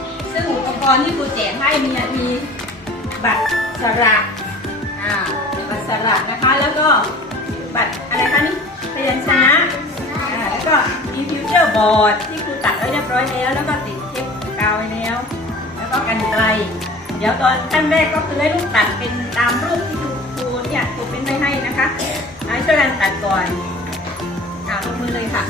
ำซึ่งอุปกรณ์ที่ครูแจกให้มีมีบัตรสระอ่าบัตรสระนะคะ แล้วก็บัตรอะไรคะนี่พยัญชนะอ่าแล้วก็มีฟิวเจอร์บอร์ดที่ครูตัดไว้เรียบร้อยแล้ว แล้วก็ติดเทปกาวไว้แล้ว แล้วก็กันไกลเดี๋ยวตอนขั้นแรกก็คือให้ลูกตัดเป็นตามรูปที่ครูครูเนี่ยครูเป็นไว้ให้นะคะให้ช่วยกันตัดก่อนอ่าลงมือเลยค่ะ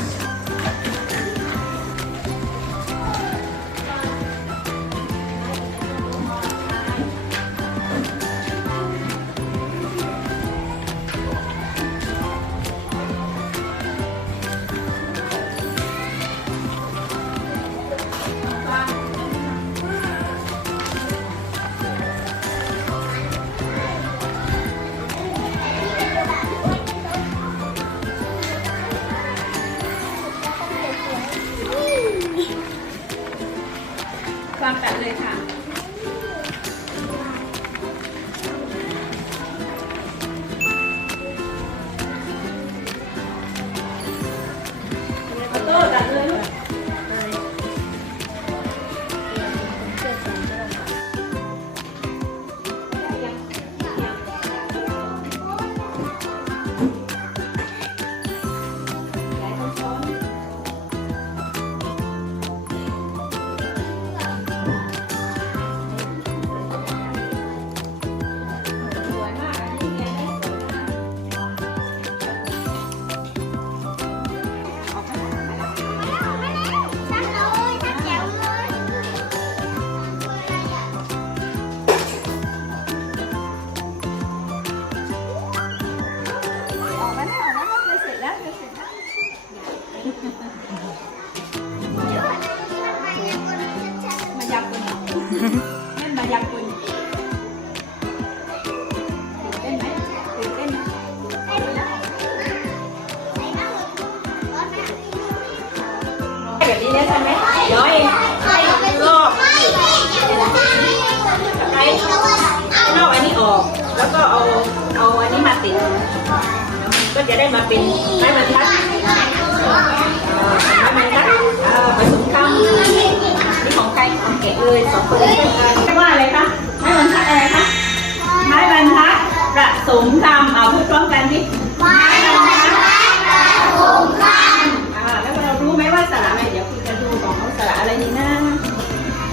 อกอันนี้ออก แล้วก็เอาเอาอันนี้มาติดก็จะได้มาเป็นไม้บรรทัดเอ่อไม้บรรทัดเอ่อผสมคำนี่ของใครของเก๋เลยสองคนเรียกว่าอะไรคะไม้บรรทัดอะไรคะไม้บรรทัดผสมคำเอาพูดพร้อมกันดิไม้บรรทัดผสมคำอ่าแล้วเรารู้ไหมว่าสระอะไรเดี๋ยวคุณจะดูของเขาสระอะไรดีนะ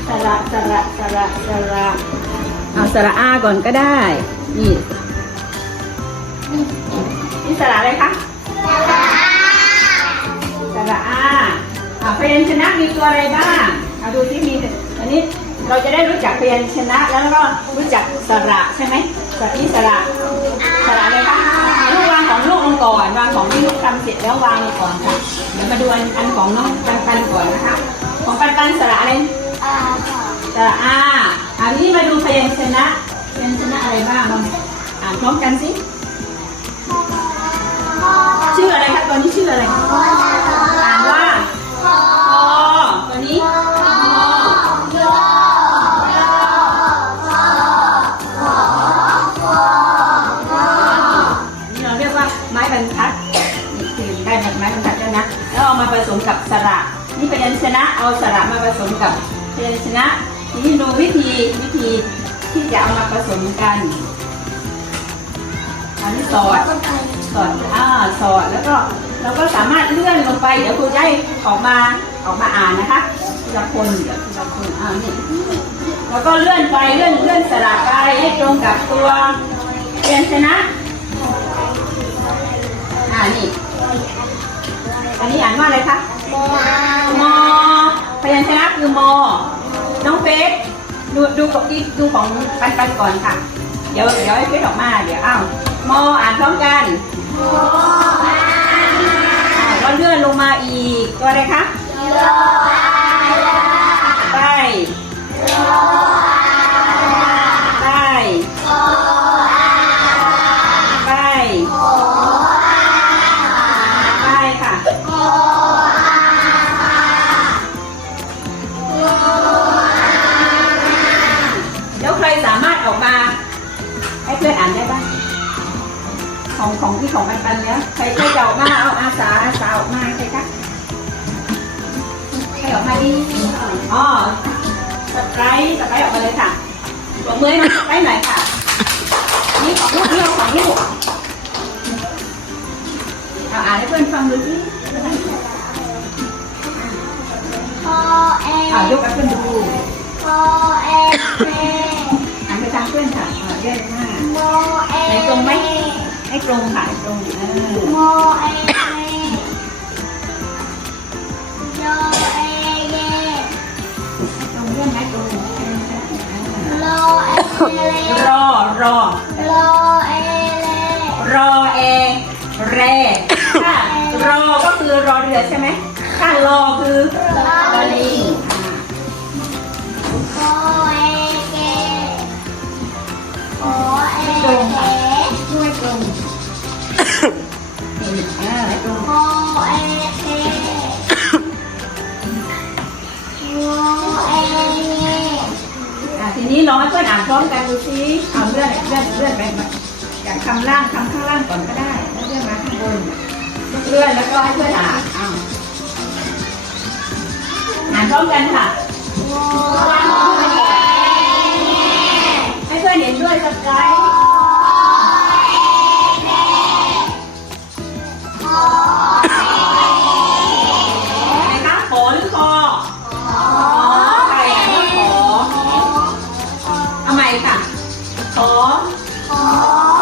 สระสระสระสระ เอาสระอาก่อนก็ได้ นี่ นี่สระอะไรคะ สระอาอ่าพยัญชนะมีตัวอะไรบ้างเอาดูที่มีอันนี้เราจะได้รู้จักพยัญชนะแล้วก็รู้จักสระใช่ไหมสระนี่สระสระอะไรคะอ่าลูกวางของลูกลงก่อนวางของที่ลูกทำเสร็จแล้ววางลงก่อนค่ะเดี๋ยวมาดูอันอันของน้องปันปันก่อนนะคะ ของปันปันสระอะไรสระอา อันนี้มาดูพยัญชนะพยัญชนะอะไรบ้างอ่านพร้อมกันสิ ชื่ออะไรคะตัวนี้ชื่ออะไรอ่านว่าพอตัวนี้พนี่เราเรียกว่าไม้บรรทัดนี่คือได้ไม้บรรทัดแล้วนะ แล้วเอามาผสมกับสระ นี่เป็นยัญชนะ เอาสระมาผสมกับพยัญชนะ นี่ดูวิธีวิธีที่จะเอามาผสมกันอันนี้สอดสอดอ่าสอดแล้วก็เราก็สามารถเลื่อนลงไป เดี๋ยวครูจะให้ออกมาออกมาอ่านนะคะทีละคนเดี๋ยวทีละคนอ่านี่แล้วก็เลื่อนไปเลื่อนเลื่อนสลับไปให้ตรงกับตัวเรียนชนะอ่านี่อันนี้อ่านว่าอะไรคะมอพยัญชนะคือมอ น้องเฟสดูดูของดูของปันปันก่อนค่ะ เดี๋ยวเดี๋ยวให้เฟสออกมาเดี๋ยวอ้าวมออ่านพร้อมกันมอ่าก็เลื่อนลงมาอีกตัวอะไรคะไปไป ของของที่ของปันปันแล้วใครใครจะออกมาเอาอาสาอาสาออกมาใครคะใครออกมาดิอ๋อมือมาไปหน่อยค่ะ นี่ของลูกนี่เอาของลูกเอาอ่านให้เพื่อนฟังดูสิพอเออ่ายกให้เพื่อนดูพอเอเออ่านไปทางเพื่อนค่ะอ่าเรียกหน้าโมเอ ให้ตรงค่ะให้ตรงเออโมเอโยเอเยให้ตรงเรื่องไหมตรงโลเอเลรอรอโลเอเลรอเอเรถ้ารอก็คือรอเรือใช่ไหมถ้ารอคือรอลิงโอเอเกโอเอเก ลองให้เพื่อนอ่านพร้อมกันดูซิเอาเลื่อนเลื่อนเลื่อนไปจากคำล่างคำข้างล่างก่อนก็ได้ แล้วเลื่อนมาข้างบนเลื่อนแล้วก็ให้เพื่อนอ่านอ้าวอ่านพร้อมกันค่ะให้เพื่อนเห็นด้วยสักการ ค่ะ ขอ ขอ